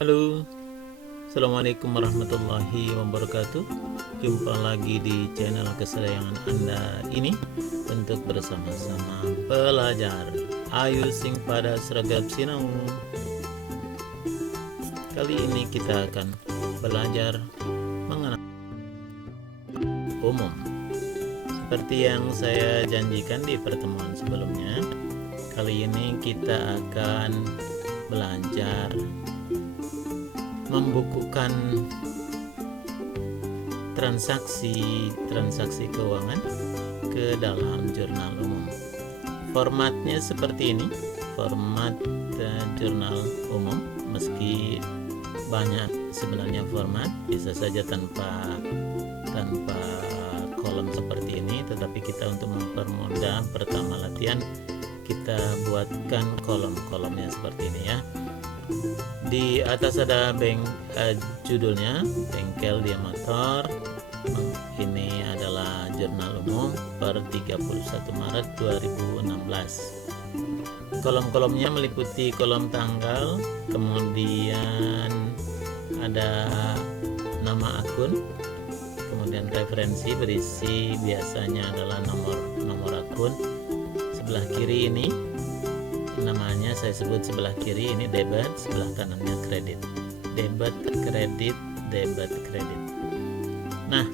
Halo, Assalamualaikum warahmatullahi wabarakatuh. Jumpa lagi di channel kesayangan Anda ini untuk bersama-sama belajar. Ayo sing pada seragam sinau. Kali ini kita akan belajar mengenai umum. Seperti yang saya janjikan di pertemuan sebelumnya, kali ini kita akan belajar membukukan transaksi keuangan ke dalam jurnal umum. Formatnya seperti ini, format jurnal umum. Meski banyak sebenarnya format, bisa saja tanpa kolom seperti ini, tetapi kita untuk mempermudah pertama latihan, kita buatkan kolom-kolomnya seperti ini ya. Di atas ada judulnya bengkel dia motor. Ini adalah jurnal umum per 31 Maret 2016. Kolom-kolomnya meliputi kolom tanggal, kemudian ada nama akun, kemudian referensi berisi biasanya adalah nomor akun. Sebelah kiri ini namanya saya sebut sebelah kiri ini debit, sebelah kanannya kredit. Debit, kredit, debit, kredit. Nah,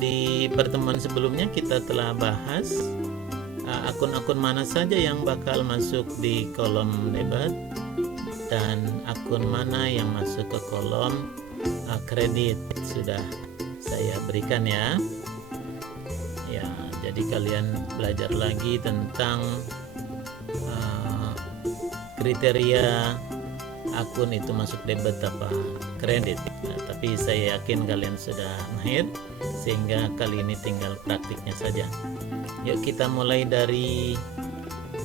di pertemuan sebelumnya kita telah bahas akun-akun mana saja yang bakal masuk di kolom debit dan akun mana yang masuk ke kolom kredit. Sudah saya berikan ya. Ya, jadi kalian belajar lagi tentang kriteria akun itu masuk debit apa kredit. Nah, tapi saya yakin kalian sudah mahir, sehingga kali ini tinggal praktiknya saja. Yuk kita mulai dari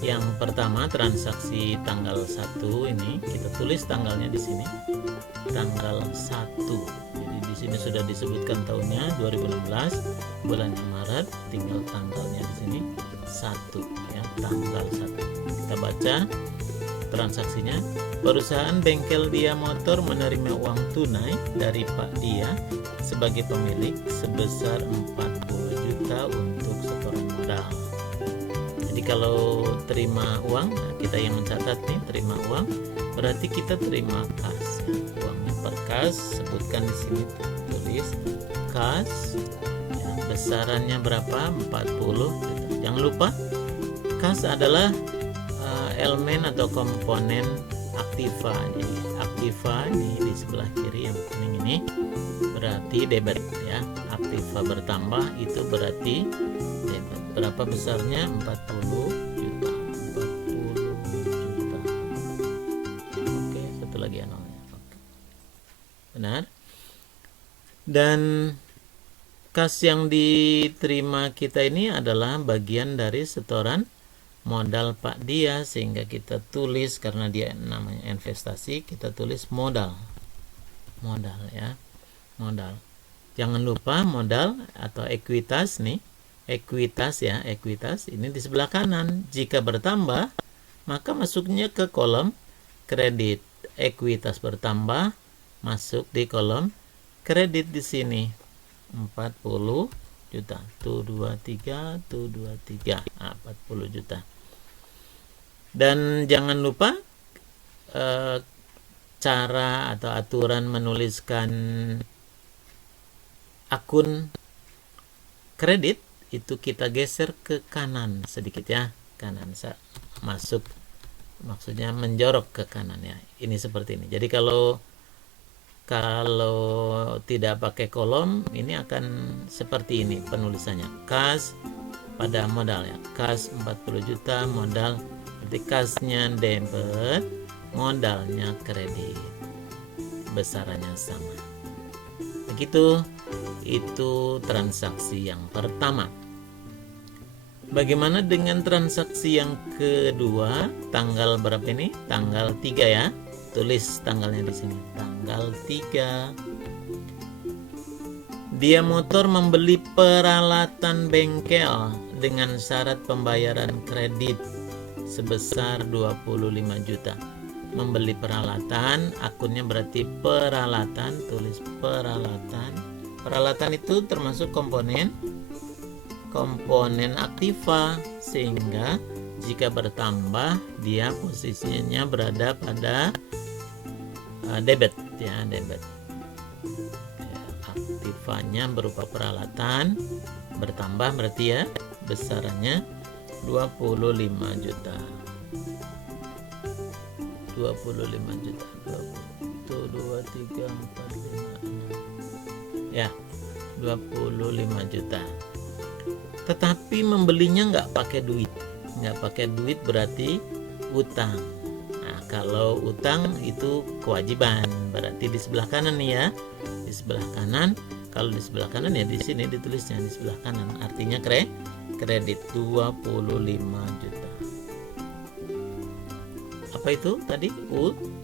yang pertama, transaksi tanggal 1 ini. Kita tulis tanggalnya di sini. Tanggal 1. Jadi di sini sudah disebutkan tahunnya 2016, bulannya Maret, tinggal tanggalnya di sini 1 ya, tanggal 1. Kita baca transaksinya. Perusahaan bengkel dia motor menerima uang tunai dari Pak Dia sebagai pemilik sebesar 40 juta untuk setoran modal. Jadi kalau terima uang, nah kita yang mencatat nih, terima uang berarti kita terima kas ya. Uangnya per kas, sebutkan di sini, tulis kas ya, besarannya berapa, 40 juta. Jangan lupa kas adalah elemen atau komponen aktiva. Jadi aktiva ini di sebelah kiri yang kuning ini berarti debit ya. Aktiva bertambah itu berarti debit. Berapa besarnya? 40 juta. 40 juta. Oke, satu lagi nolnya. Oke. Benar. Dan kas yang diterima kita ini adalah bagian dari setoran modal Pak Dia, sehingga kita tulis, karena dia namanya investasi, kita tulis modal ya, modal. Jangan lupa modal atau ekuitas nih, ekuitas ya, ekuitas ini di sebelah kanan. Jika bertambah maka masuknya ke kolom kredit. Ekuitas bertambah masuk di kolom kredit di sini 40 juta. Tuh 23, tuh 23. 40 juta. Dan jangan lupa cara atau aturan menuliskan akun kredit itu kita geser ke kanan sedikit ya. Kanan masuk, maksudnya menjorok ke kanan ya. Ini seperti ini. Jadi kalau tidak pakai kolom, ini akan seperti ini penulisannya. Kas pada modal ya. Kas 40 juta, modal berarti kasnya debit, modalnya kredit. Besarannya sama. Begitu, itu transaksi yang pertama. Bagaimana dengan transaksi yang kedua? Tanggal berapa ini? Tanggal 3 ya. Tulis tanggalnya di sini. Tanggal 3. Dia motor membeli peralatan bengkel dengan syarat pembayaran kredit sebesar 25 juta. membeli peralatan, akunnya berarti peralatan, tulis peralatan. Peralatan itu termasuk komponen aktiva, sehingga jika bertambah dia posisinya berada pada debit ya, debit. Aktivanya berupa peralatan, bertambah berarti ya besarannya 25 juta. 25 juta. 1 2 3 4 5 6. Ya, 25 juta. Tetapi membelinya nggak pakai duit. Nggak pakai duit berarti utang. Nah, kalau utang itu kewajiban, berarti di sebelah kanan nih ya. Di sebelah kanan. Kalau di sebelah kanan ya di sini ditulisnya di sebelah kanan. Artinya kredit 25 juta. Apa itu tadi?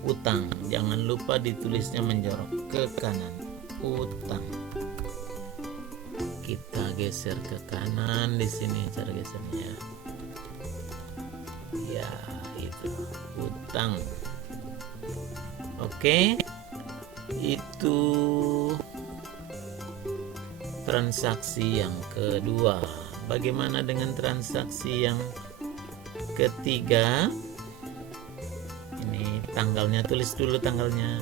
Utang. Jangan lupa ditulisnya menjorok ke kanan. Utang. Kita geser ke kanan di sini cara gesernya. Ya, itu utang. Oke. Itu transaksi yang kedua. Bagaimana dengan transaksi yang ketiga? Ini tanggalnya, tulis dulu tanggalnya.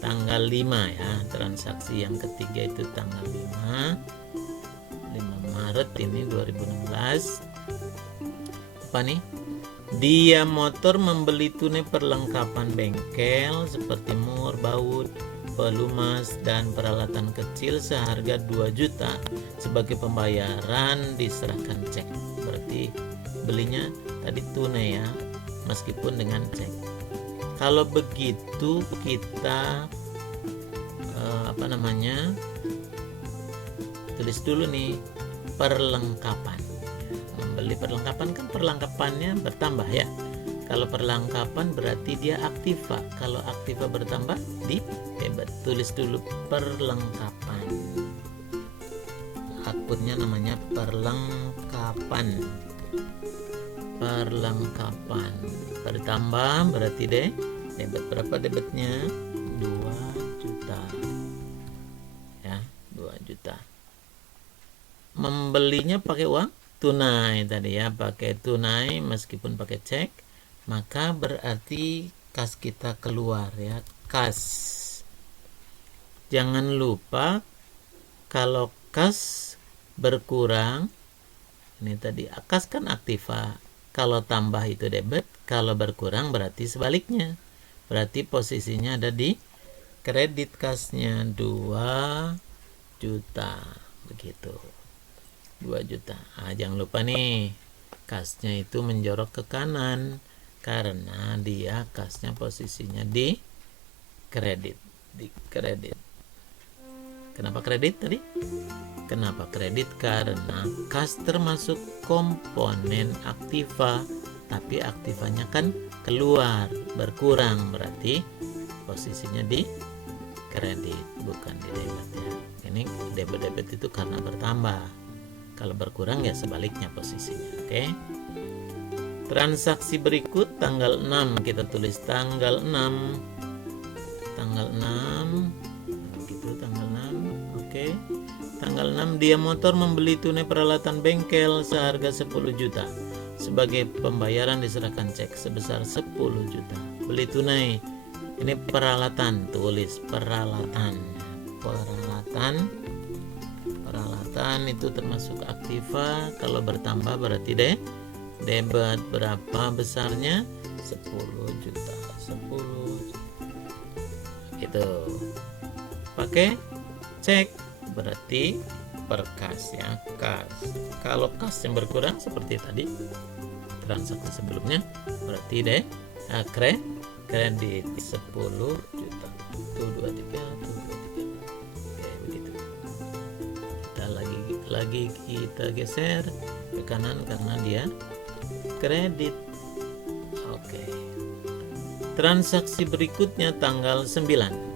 Tanggal 5 ya. Transaksi yang ketiga itu tanggal 5 Maret ini 2016. Apa nih? Dia motor membeli tunai perlengkapan bengkel seperti mur, baut, pelumas, dan peralatan kecil seharga 2 juta. Sebagai pembayaran diserahkan cek. Berarti belinya tadi tunai ya, meskipun dengan cek. Kalau begitu kita tulis dulu nih perlengkapan. Membeli perlengkapan kan perlengkapannya bertambah ya. Kalau perlengkapan berarti dia aktiva. Kalau aktiva bertambah di debit. Tulis dulu perlengkapan. Akunnya namanya perlengkapan. Perlengkapan bertambah berarti debit. Berapa debitnya? 2 juta. Ya, 2 juta. Membelinya pakai uang tunai tadi ya, pakai tunai meskipun pakai cek, maka berarti kas kita keluar ya, kas. Jangan lupa kalau kas berkurang, ini tadi kas kan aktiva, kalau tambah itu debit, kalau berkurang berarti sebaliknya, berarti posisinya ada di kredit kasnya 2 juta begitu. 2 juta. Jangan lupa nih, kasnya itu menjorok ke kanan karena dia kasnya posisinya di kredit. Kenapa kredit tadi? Kenapa kredit? Karena kas termasuk komponen aktiva, tapi aktivanya kan keluar, berkurang, berarti posisinya di kredit, bukan di debit ya. Ini debit itu karena bertambah. Kalau berkurang ya sebaliknya posisinya. Oke. Transaksi berikut tanggal 6, kita tulis tanggal 6. Tanggal 6. Begitu tanggal 6. Oke. Tanggal 6 dia motor membeli tunai peralatan bengkel seharga 10 juta. Sebagai pembayaran diserahkan cek sebesar 10 juta. Beli tunai. Ini peralatan, tulis peralatan. Peralatan itu termasuk aktiva. Kalau bertambah berarti debit. Berapa besarnya? 10 juta. 10 juta. Gitu. Pakai cek berarti per kas ya, kas. Kalau kas yang berkurang seperti tadi transaksi sebelumnya berarti kredit 10 juta. 1 2 3 lagi kita geser ke kanan karena dia kredit. Oke. Transaksi berikutnya tanggal 9.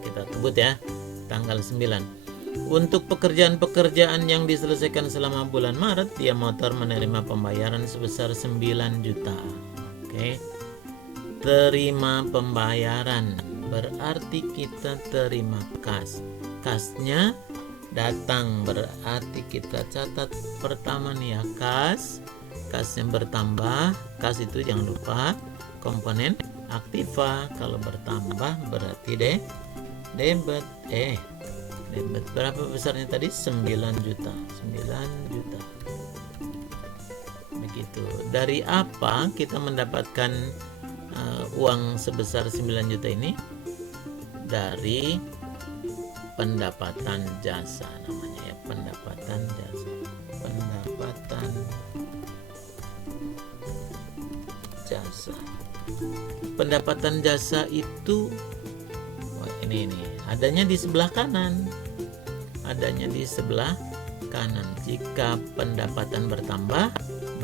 Kita sebut ya, tanggal 9. Untuk pekerjaan-pekerjaan yang diselesaikan selama bulan Maret, dia motor menerima pembayaran sebesar 9 juta. Oke. terima pembayaran, berarti kita terima kas. Kasnya datang, berarti kita catat pertama nih ya, kas yang bertambah. Kas itu jangan lupa komponen aktiva. Kalau bertambah berarti debit. Debit berapa besarnya tadi? 9 juta. Begitu. Dari apa kita mendapatkan uang sebesar 9 juta ini? Dari pendapatan jasa namanya ya, pendapatan jasa. Pendapatan jasa itu ini adanya di sebelah kanan. Jika pendapatan bertambah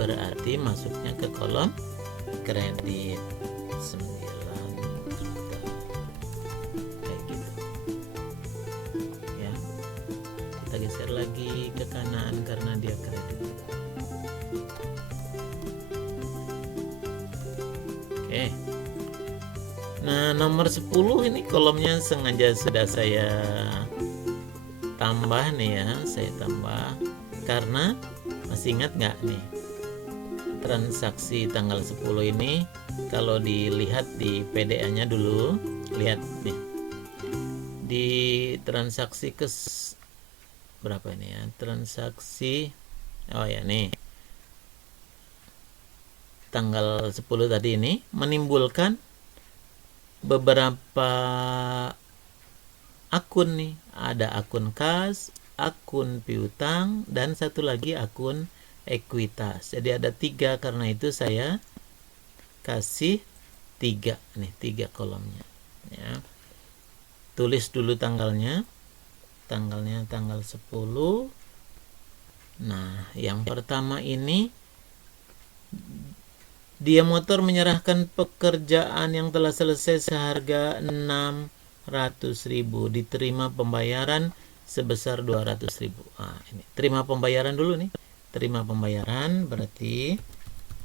berarti masuknya ke kolom kredit 9 juta. Kayak gitu ya. Kita geser lagi ke kanan karena dia kredit. Oke. Nah, nomor 10 ini kolomnya sengaja sudah saya tambah nih ya, saya tambah karena masih ingat nggak nih transaksi tanggal 10 ini? Kalau dilihat di PDA-nya dulu, lihat nih di transaksi berapa ini ya, transaksi nih tanggal 10 tadi ini menimbulkan beberapa akun nih. Ada akun kas, akun piutang, dan satu lagi akun ekuitas. Jadi ada 3, karena itu saya kasih 3 nih, 3 kolomnya ya. Tulis dulu tanggalnya tanggal 10. Nah, yang pertama ini dia motor menyerahkan pekerjaan yang telah selesai seharga 600.000, diterima pembayaran sebesar 200.000. Ini terima pembayaran dulu nih. Terima pembayaran berarti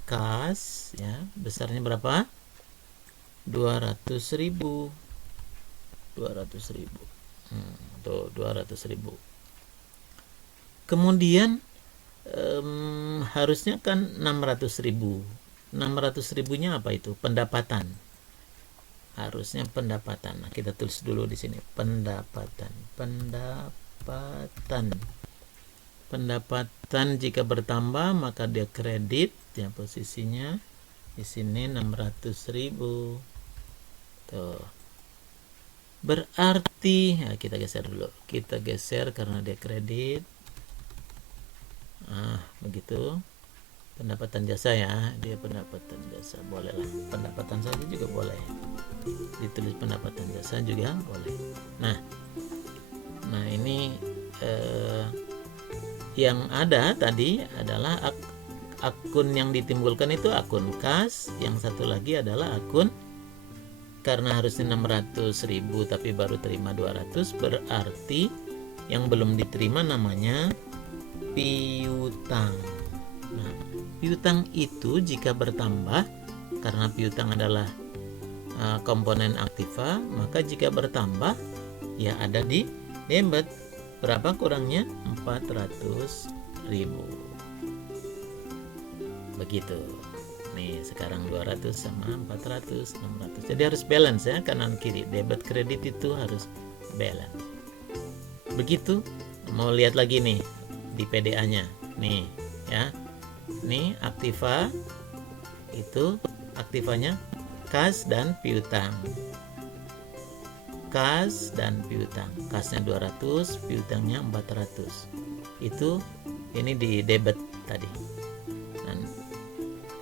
kas ya, besarnya berapa? 200.000. Tuh 200.000. Kemudian harusnya kan 600.000. 600.000-nya apa itu? Pendapatan. Harusnya pendapatan. Nah, kita tulis dulu di sini pendapatan. Pendapatan jika bertambah maka dia kredit ya, posisinya di sini 600.000. Tuh. Berarti ya, kita geser dulu. Kita geser karena dia kredit. Begitu. Pendapatan jasa ya, dia pendapatan jasa, boleh lah, pendapatan saja juga boleh, ditulis pendapatan jasa juga boleh. Nah ini yang ada tadi adalah akun yang ditimbulkan itu akun kas, yang satu lagi adalah akun, karena harusnya 600.000 tapi baru terima 200, berarti yang belum diterima namanya piutang. Nah, piutang itu jika bertambah, karena piutang adalah komponen aktiva, maka jika bertambah ya ada di debit. Berapa kurangnya? 400.000. Begitu. Nih sekarang 200 sama 400, 600. Jadi harus balance ya, kanan kiri. Debit kredit itu harus balance. Begitu. Mau lihat lagi nih di PDA-nya. Nih ya. Nih aktiva itu aktivanya kas dan piutang. Kas dan piutang. Kasnya 200, piutangnya 400. Itu ini di debit tadi. Dan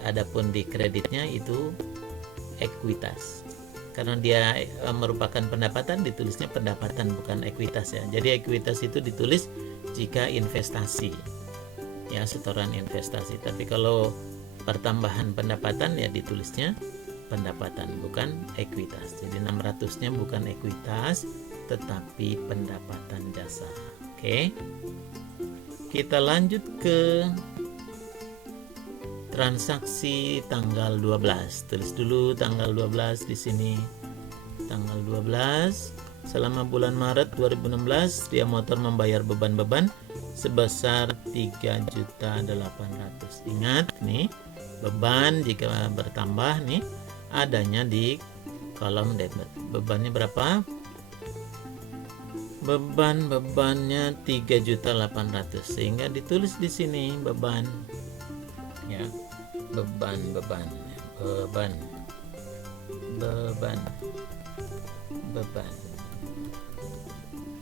adapun di kreditnya itu ekuitas. Karena dia merupakan pendapatan, ditulisnya pendapatan bukan ekuitas ya. Jadi ekuitas itu ditulis jika investasi. Ya, setoran investasi. Tapi kalau pertambahan pendapatan ya ditulisnya pendapatan bukan ekuitas. Jadi 600-nya bukan ekuitas tetapi pendapatan jasa. Oke. Kita lanjut ke transaksi tanggal 12. Tulis dulu tanggal 12 di sini. Tanggal 12 selama bulan Maret 2016 dia motor membayar beban-beban sebesar 3.800.000. Ingat nih, beban jika bertambah nih adanya di kolom debit. Bebannya berapa? Bebannya 3.800.000, sehingga ditulis di sini beban ya, beban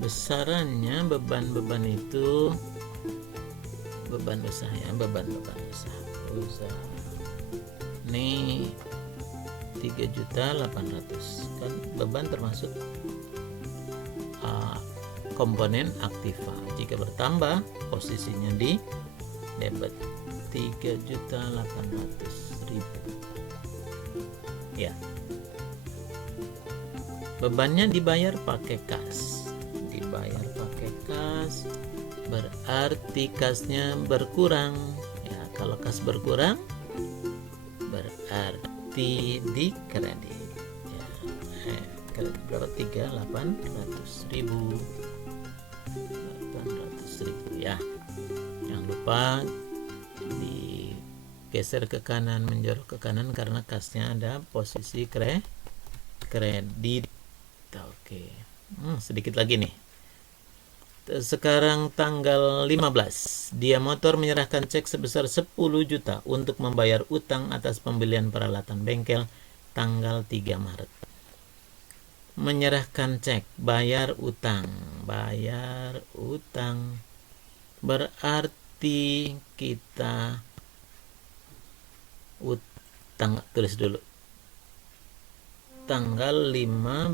besarannya, beban itu beban usaha ya, beban usaha nih 3.800.000 kan, beban termasuk komponen aktiva. Jika bertambah posisinya di debit 3.800.000 ya. Bebannya dibayar pakai kas, berarti kasnya berkurang ya. Kalau kas berkurang berarti di kredit ya. Kredit berapa? 800.000 ya. Jangan lupa digeser ke kanan, menjorok ke kanan karena kasnya ada posisi kredit. Oke. Sedikit lagi nih. Sekarang tanggal 15, dia motor menyerahkan cek sebesar 10 juta untuk membayar utang atas pembelian peralatan bengkel tanggal 3 Maret. Menyerahkan cek, bayar utang berarti kita utang. Tulis dulu tanggal 15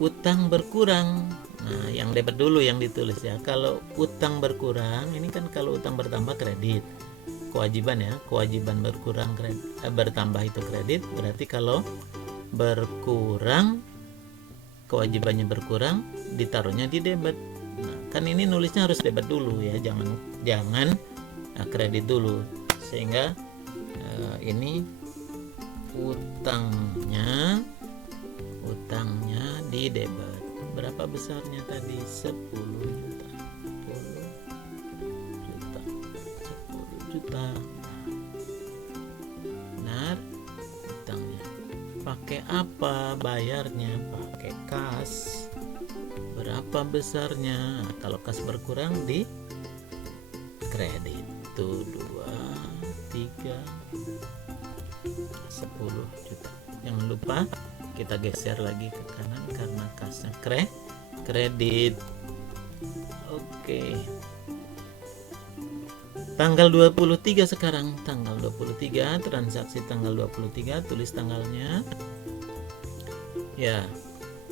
utang berkurang. Nah, yang debit dulu yang ditulis ya. Kalau utang berkurang, ini kan kalau utang bertambah kredit. Kewajiban ya, kewajiban berkurang bertambah itu kredit. Berarti kalau berkurang, kewajibannya berkurang, ditaruhnya di debit. Nah, kan ini nulisnya harus debit dulu ya, jangan kredit dulu. Sehingga ini utangnya di debit. Berapa besarnya tadi? 10 juta. Benar, utangnya. Pakai apa bayarnya? Pakai kas. Berapa besarnya? Nah, kalau kas berkurang di kredit. Tuh 2, 3, 10 juta. Jangan lupa kita geser lagi ke kanan karena kasnya kredit. Oke. Tanggal 23 sekarang, tanggal 23, transaksi tanggal 23, tulis tanggalnya. Ya.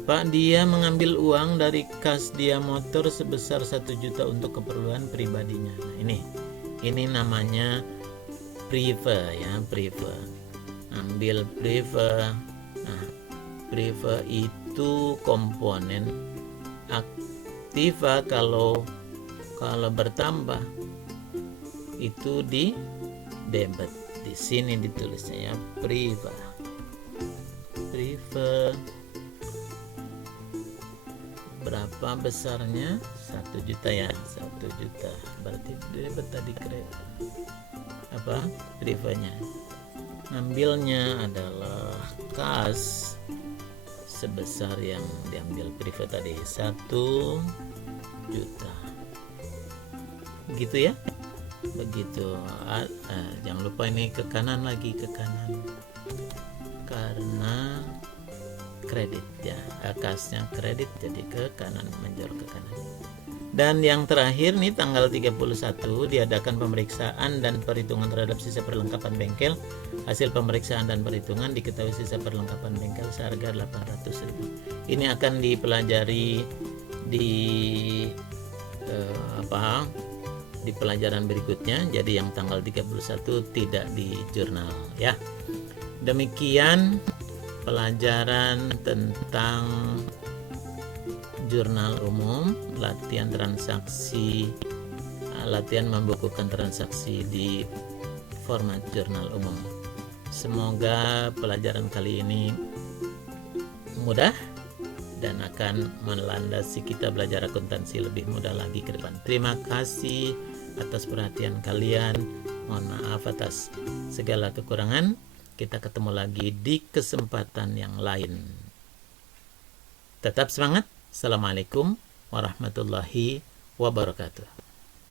Pak Dia mengambil uang dari kas Dia motor sebesar 1 juta untuk keperluan pribadinya. Nah, ini namanya prive ya, prive. Ambil prive. Nah, prive itu komponen aktiva. Kalau bertambah itu di debit. Di sini ditulisnya ya, prive. Berapa besarnya? 1 juta ya, 1 juta. Berarti debit tadi kredit. Apa? Privenya. Ngambilnya adalah kas sebesar yang diambil prive tadi, 1 juta. Begitu ya? Begitu. Jangan lupa ini ke kanan lagi, ke kanan. Karena kredit ya, kasnya kredit, jadi ke kanan, menjorok ke kanan. Dan yang terakhir nih tanggal 31 diadakan pemeriksaan dan perhitungan terhadap sisa perlengkapan bengkel. Hasil pemeriksaan dan perhitungan diketahui sisa perlengkapan bengkel seharga 800.000. Ini akan dipelajari di di pelajaran berikutnya. Jadi yang tanggal 31 tidak di jurnal ya. Demikian pelajaran tentang jurnal umum, latihan transaksi latihan membukukan transaksi di format jurnal umum. Semoga pelajaran kali ini mudah dan akan melandasi kita belajar akuntansi lebih mudah lagi ke depan. Terima kasih atas perhatian kalian. Mohon maaf atas segala kekurangan. Kita ketemu lagi di kesempatan yang lain. Tetap semangat. Assalamualaikum warahmatullahi wabarakatuh.